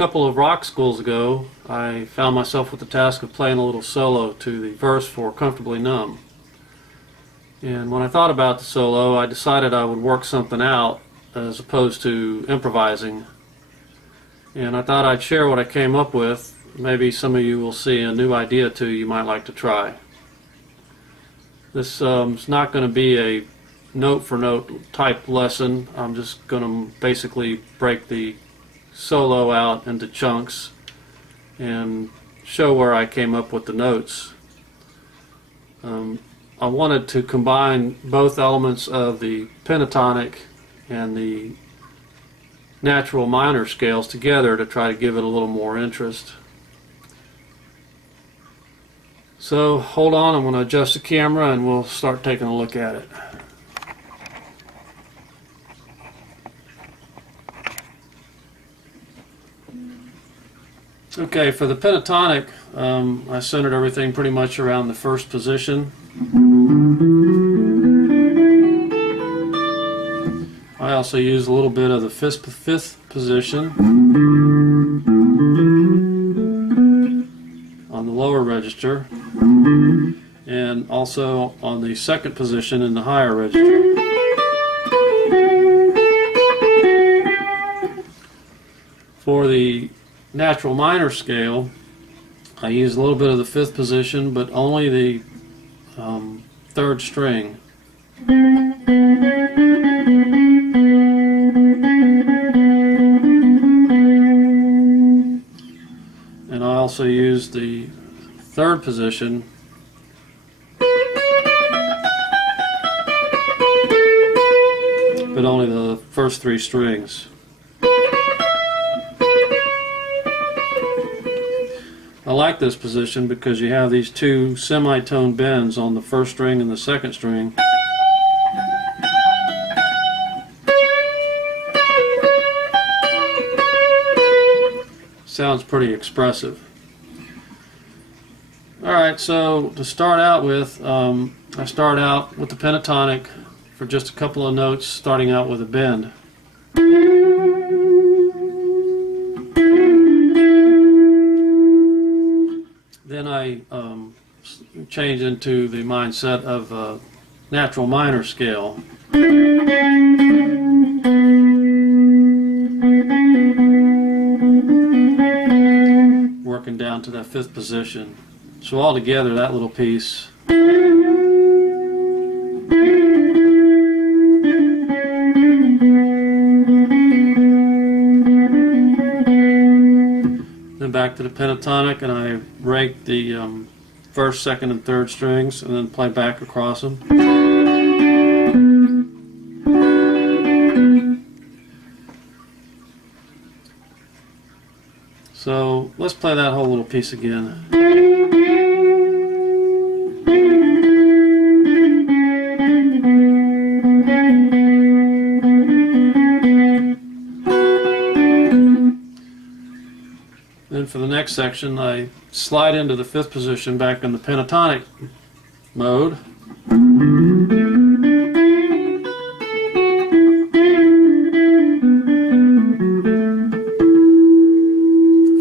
couple of rock schools ago, I found myself with the task of playing a little solo to the verse for Comfortably Numb. And when I thought about the solo, I decided I would work something out as opposed to improvising. And I thought I'd share what I came up with. Maybe some of you will see a new idea or two you might like to try. This is not going to be a note for note type lesson. I'm just going to basically break the solo out into chunks and show where I came up with the notes. I wanted to combine both elements of the pentatonic and the natural minor scales together to try to give it a little more interest. So hold on, I'm going to adjust the camera and we'll start taking a look at it. Okay, for the pentatonic, I centered everything pretty much around the first position. I also used a little bit of the fifth position on the lower register, and also on the second position in the higher register. For the natural minor scale, I used a little bit of the fifth position, but only the third string. And I also used the third position but only the first three strings. I like this position because you have these two semitone bends on the first string and the second string. Sounds pretty expressive. Alright, so to start out with, I start out with the pentatonic for just a couple of notes, starting out with a bend. Then I change into the mindset of a natural minor scale. Working down to that fifth position. So all together, that little piece. Then back to the pentatonic, and I rake the first, second, and third strings, and then play back across them. So let's play that whole little piece again. Then for the next section, I slide into the fifth position back in the pentatonic mode.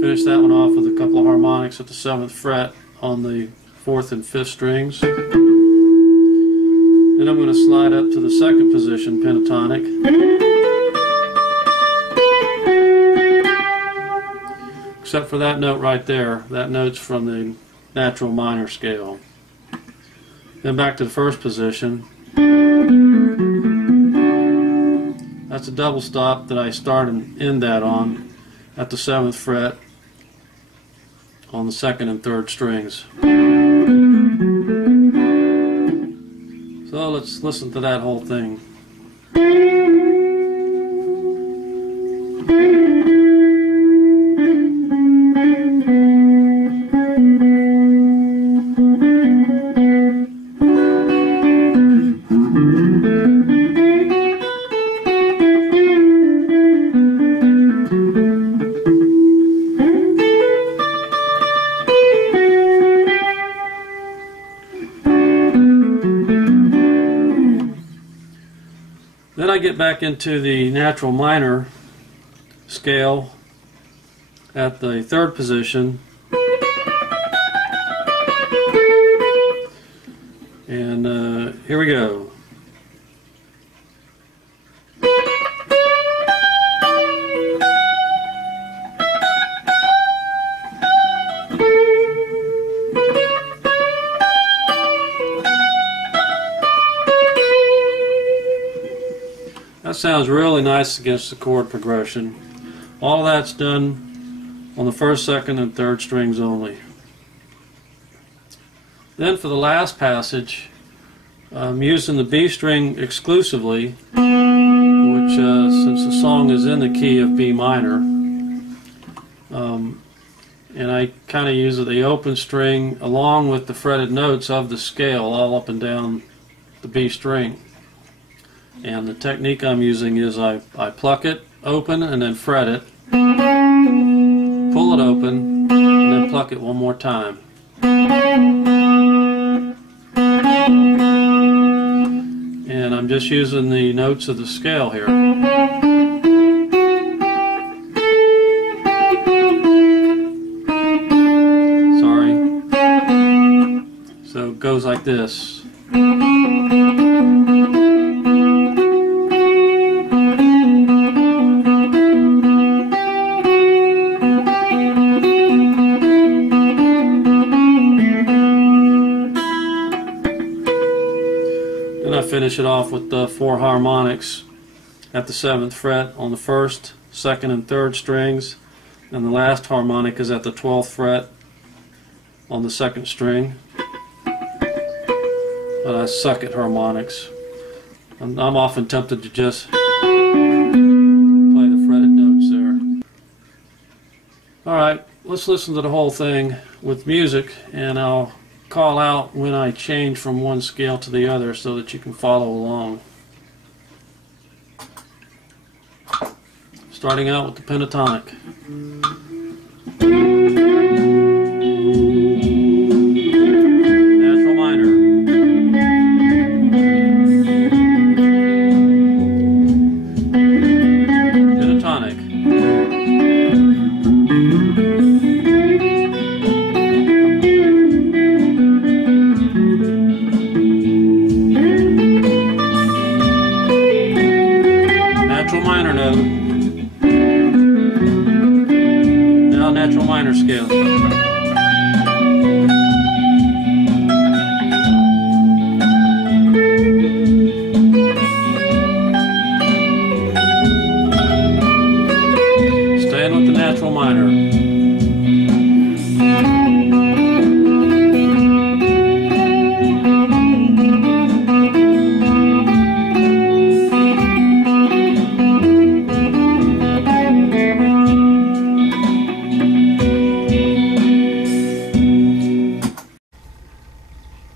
Finish that one off with a couple of harmonics at the 7th fret on the 4th and 5th strings. Then I'm going to slide up to the second position pentatonic. Except for that note right there. That note's from the natural minor scale. Then back to the first position. That's a double stop that I start and end that on at the 7th fret on the 2nd and 3rd strings. So let's listen to that whole thing. Then I get back into the natural minor scale at the third position, and here we go. That sounds really nice against the chord progression. All that's done on the first, second, and third strings only. Then for the last passage, I'm using the B string exclusively, which since the song is in the key of B minor, and I kind of use the open string along with the fretted notes of the scale all up and down the B string. And the technique I'm using is I pluck it open and then fret it, pull it open, and then pluck it one more time. And I'm just using the notes of the scale here. Sorry. So it goes like this. Then I finish it off with the 4 harmonics at the 7th fret on the first, second, and third strings, and the last harmonic is at the 12th fret on the second string. But I suck at harmonics. I'm often tempted to just play the fretted notes there. Alright, let's listen to the whole thing with music, and I'll call out when I change from one scale to the other so that you can follow along. Starting out with the pentatonic. Natural minor. Pentatonic. Natural minor note. Now natural minor scale. Staying with the natural minor.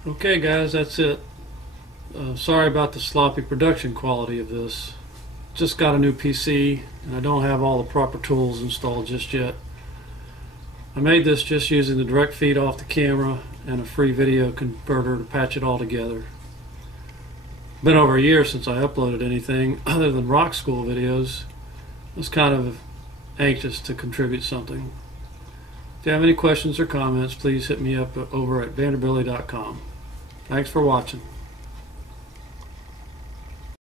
Okay guys, that's it. Sorry about the sloppy production quality of this. Just got a new PC and I don't have all the proper tools installed just yet. I made this just using the direct feed off the camera and a free video converter to patch it all together. Been over a year since I uploaded anything other than rock school videos. I was kind of anxious to contribute something. If you have any questions or comments, please hit me up over at vanderbilly.com. Thanks for watching.